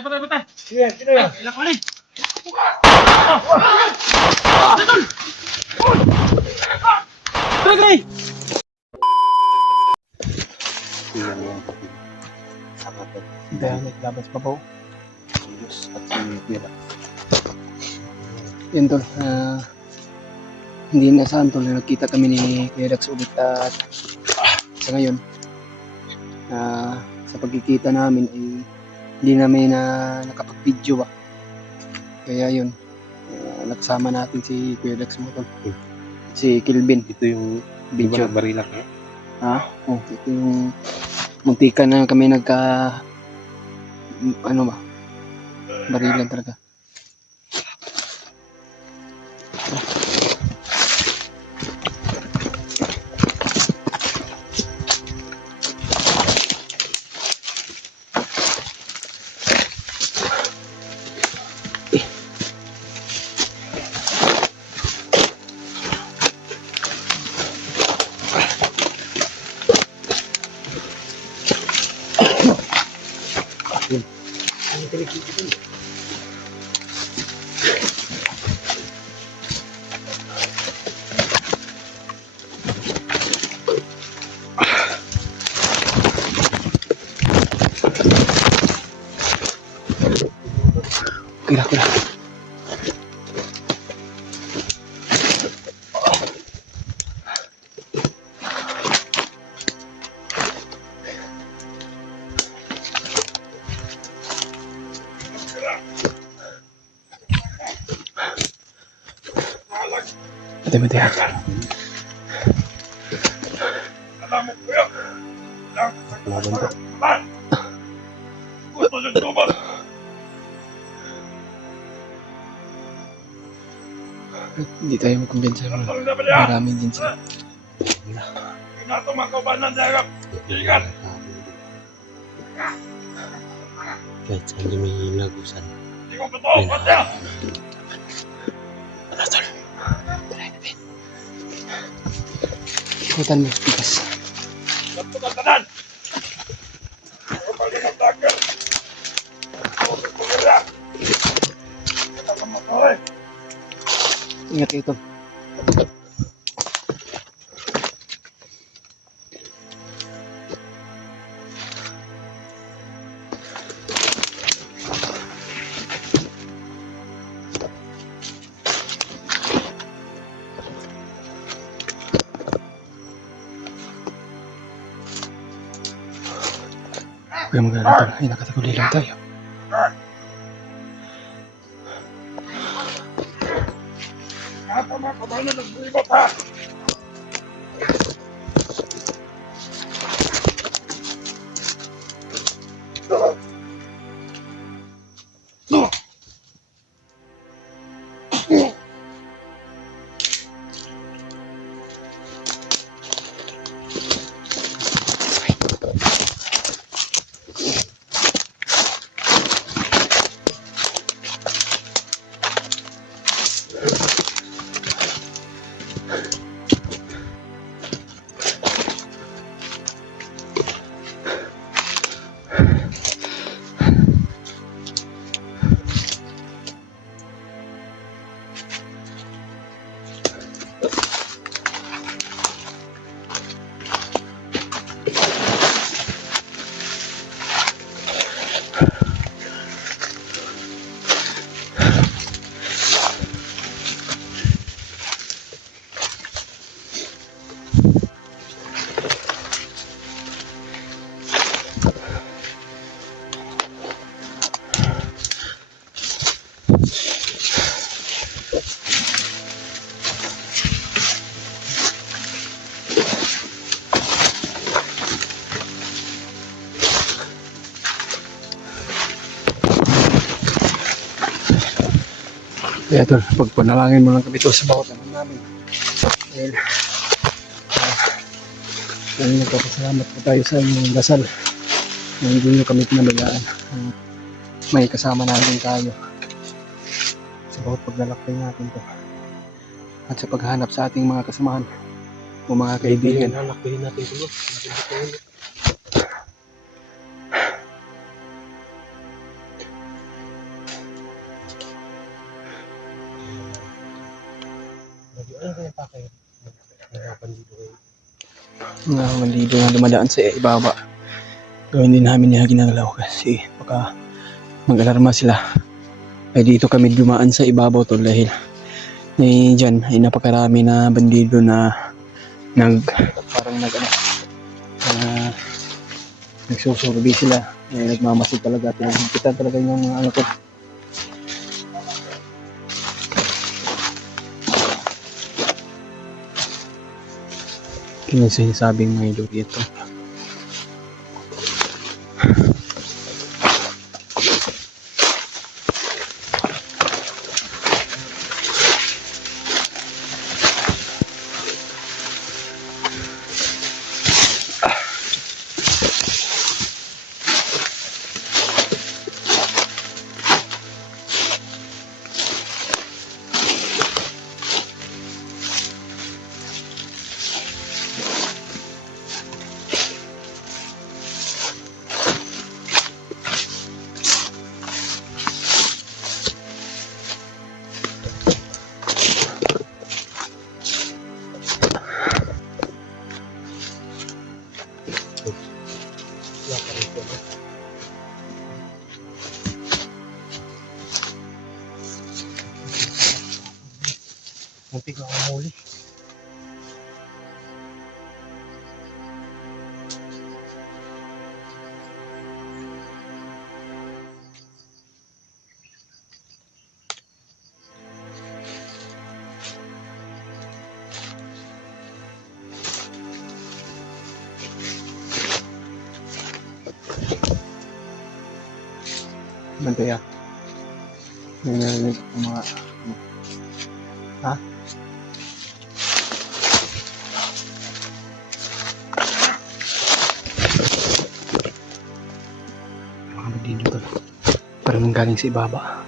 patay. Sige, sino yan? Ilang kali. Tagay! Iyan yan. Sapat at Kaya naglabas pa po. Diyos at si Pira. Yun tol, hindi inasahan tol na nagkita kami ni Kuya Dax ulit at sa ngayon sa pagkikita namin ay hindi namin nakapag-video ba. Kaya yun, nagsama natin si Kuya Dax mo tol. Si Kilvin. Ito yung Video. barila ka. Oh, ito yung muntikan na kami ano ba, barilan talaga. Kira. Mati. Laban to. Hindi tayo magkumbiyansa mo. Maraming din sila. Kahit saan di may lagusan. Ano tol? Try natin. Ikutan mo sa pikas. Ingat ito. Huwag mag-alala tol. Ay, nakataguli lang tayo. Kaya tol, pagpanalangin mo lang kami ito sa bawat naman namin. Dahil nagpapasalamat po tayo sa inyong dasal na hindi nyo kami pinabayaan. May kasama natin tayo sa bawat paglalakbay natin to. At sa paghanap sa ating mga kasamahan o mga kaibigan. Lalakbayin natin ito. Ano kaya pa kayo? Hirapan dito kayo. Mga bandido na dumadaan sa ibaba. Gawin din namin niya ginagalaw kasi baka mag-alarma sila. Ay dito kami dumaan sa ibabaw tol dahil dyan ay napakarami na bandido na parang nagsusurvey sila. Nagmamasid talaga. Pinaghigitan talaga yung ano ko. Yung sinasabing may luri ito. Wala pa rin po. Muntik na akong huli. Bantaya. Narinig ang mga ha? Mga bandido tol. Parang galing sa ibaba.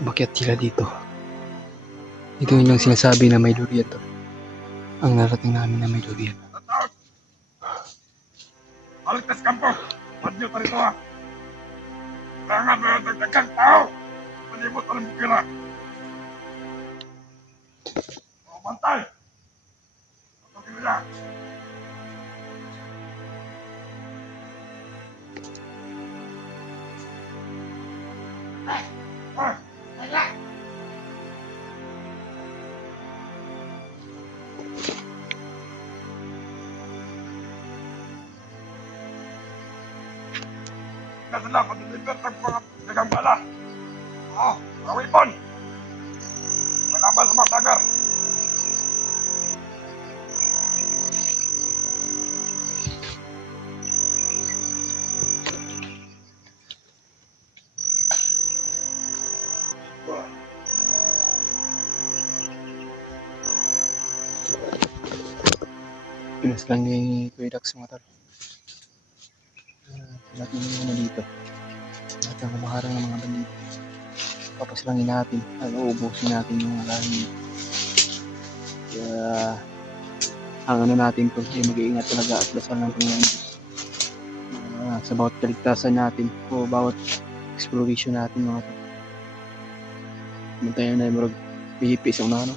Tumakyat sila dito. Ito yung lang sinasabi na may durian tol. Ang narating namin na may durian. Aligtas kampo! Ba't niyo pa rito ha? Kaya nga ba yung dagdagang tao? Malibot pa rin bukira. O, bantay! Pagpagin nila. Kasi lang, pag-deliver ng mga dagang bala. Oh, rawipon! Malaban sa mga tagar. Pinas lang ni Kuya Dax mga tol. Lahat ng mga dito. Lahat ng kumaharang ng mga bandido. Tapos lang natin. Uubusin natin yung lahi. Kaya ang ano natin kung mag-iingat talaga at dasal ng Panginoon Diyos. Sa bawat kaligtasan natin o bawat exploration natin mga tol. Mantayan na yung marag pihipis ang ano.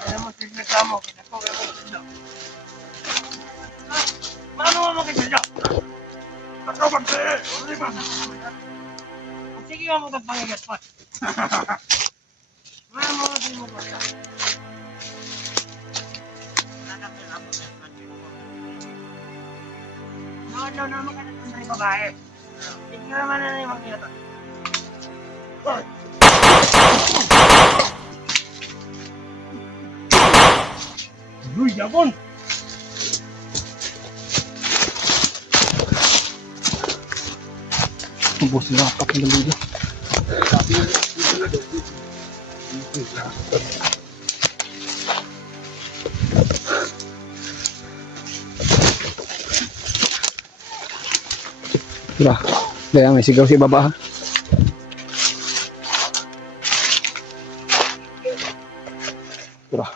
Ano mo reklamo? Kinakuha mo sila. Paano mo makikita? Ako magsi! Uli ba? Sige nga mo itong pangigat pa. Paano mo din mo ba? No, naman ka na ng babae. Hindi naman na yung magkita. Uy, yapon! Ubus na apat na libo. Diba? Kaya may sigaw si baba ha. Diba?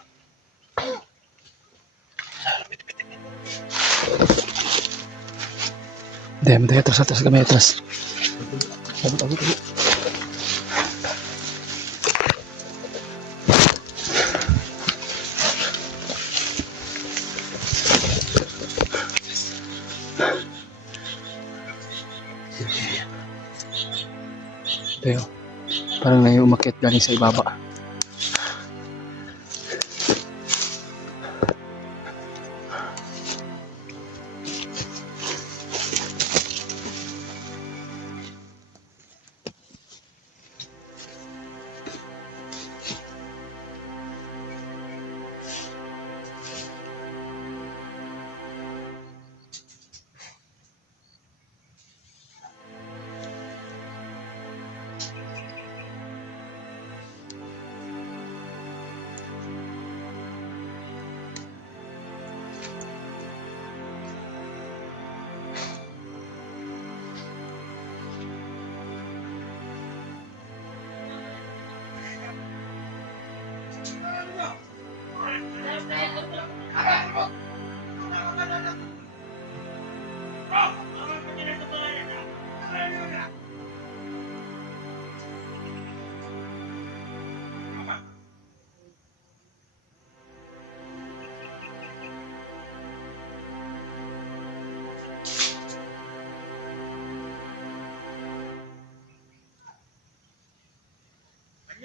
Dahil atras kami atras. Abot. Tayo. Parang na yung umakyat galing sa ibaba.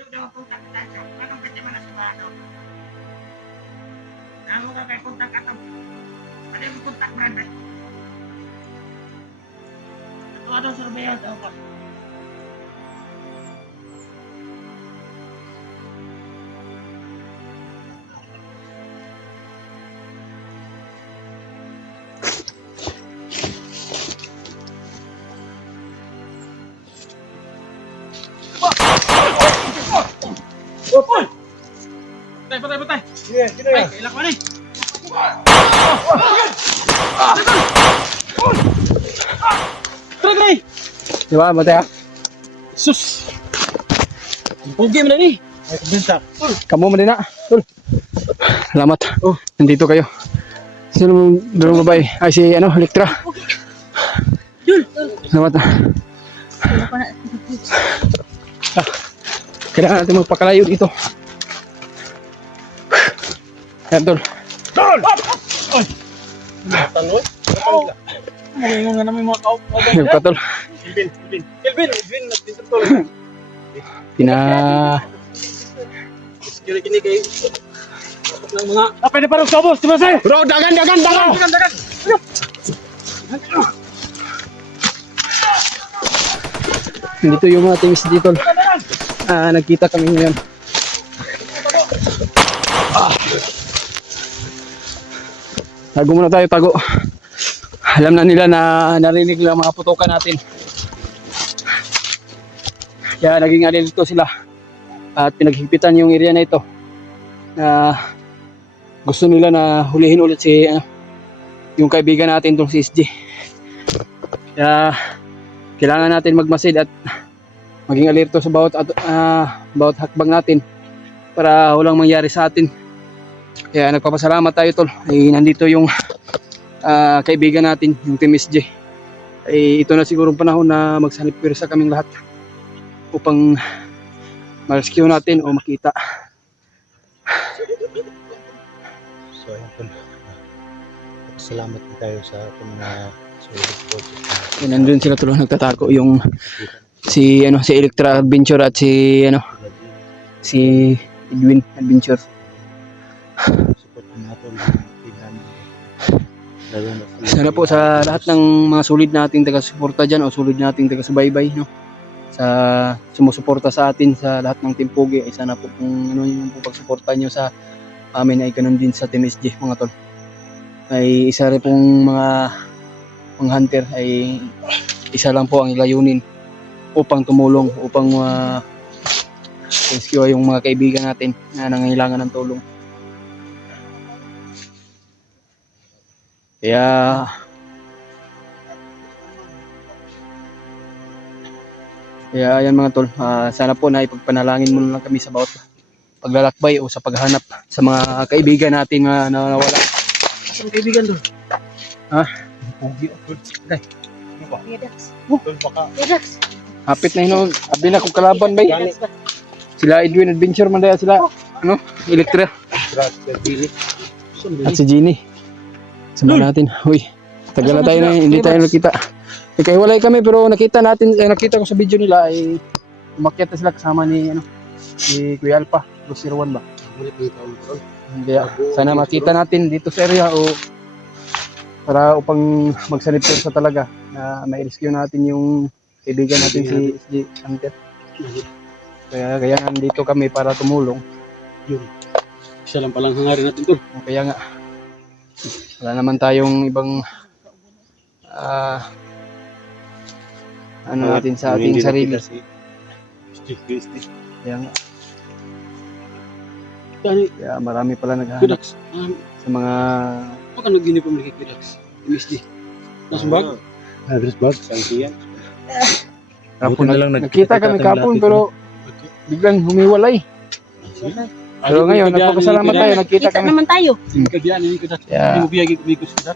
Daw punta ka tayo. Anong pwede man na sa bago? Namo ka kay punta ka to. Ano yung punta ka brand? Ito atong surveyor daw ko. Patay. Sige, sino yan? Ilak mo ni. Tara. Diba? Mataya? Sus. Pugi mo na ni. Ay, kumbinta. Kamu mo din na. Salamat. Nandito kayo. Sino mong dalawang babae? Ay si Elektra. Salamat. Kailangan natin magpakalayo dito. Ayan, tol. Taloy? Ngayon nga namin mga kaupo. Ayan ka, tol. Kelvin, nagdito to. Security kini kay ng mga Pwede pa rin sobos. Diba sir? Bro, dagan! Dito yung mga things dito. Nagkita kami ngayon. Tago muna tayo, tago. Alam na nila na narinig nila mga putukan natin. Kaya naging alilito sila. At pinaghipitan yung area na ito. Gusto nila na hulihin ulit si yung kaibigan natin tong si SG. Kaya kailangan natin magmasid at maging alerto sa bawat hakbang natin para walang mangyari sa atin. Kaya nagpapasalamat tayo tol. Ay nandito yung kaibigan natin, yung Team SJ. Ay ito na siguro panahon na magsanib sa kaming lahat upang ma-rescue natin o makita. So ayun po. Salamat din tayo sa ating mga sulit po. Yan, nandun sila tuloy nagtatago yung si Electra Adventure at si Edwin Adventure. Support natin natin. Sana po sa lahat ng mga solid nating taga-suporta dyan o solid nating taga-subaybay, no? Sa sumusuporta sa atin sa lahat ng Team Pogi, ay sana po kung ano yung po pagsuporta nyo sa amin ay ganun din sa Team SJ mga tol. Ay isa rin pong mga hunter ay isa lang po ang layunin upang tumulong, upang rescue yung mga kaibigan natin na nangangailangan ng tulong. Kaya ayan mga tol, sana po na ipagpanalangin muna lang kami sa bawat paglalakbay o sa paghanap sa mga kaibigan nating nawawala. Ang kaibigan doon? Ha? Pogi ako. Ay, Kuya Dax. Tol baka Kuya Dax. hapit na hinon. Abi na kung kalaban ba? Kuya Dax ba? Sila Edwin Adventure man daya sila. Ano? Electra grass dili. at si Genie. Sama natin. Uy, tagal na tayo na hindi tayo nakita. Nagkahiwalay kami pero nakita ko sa video nila ay umakyat na sila kasama ni si Kuya Alpha, 201 ba? Ulit dito tol. Kaya sana makita natin dito sa area o para upang magsanib sa talaga na ma-rescue natin yung kaibigan natin si SJ Hunter. Kaya nandito kami para tumulong. Yun. Isa lang palang hangarin natin tol. Kaya nga wala naman tayong ibang natin sa ating sarili. Kaya nga. Kaya marami pala naghahanap Kudax. sa mga Baka nag-uniform lagi Kudax. MSD. Nasbag? Address bag. Sangkiyan. kapon nakita kami kapon pero biglang humiwalay. Pero ngayon nagpapasalamat tayo, nakita Kita kami. naman tayo. Kabiyan ini Kudax. Yeah. Hindi mo biyagi Kudax.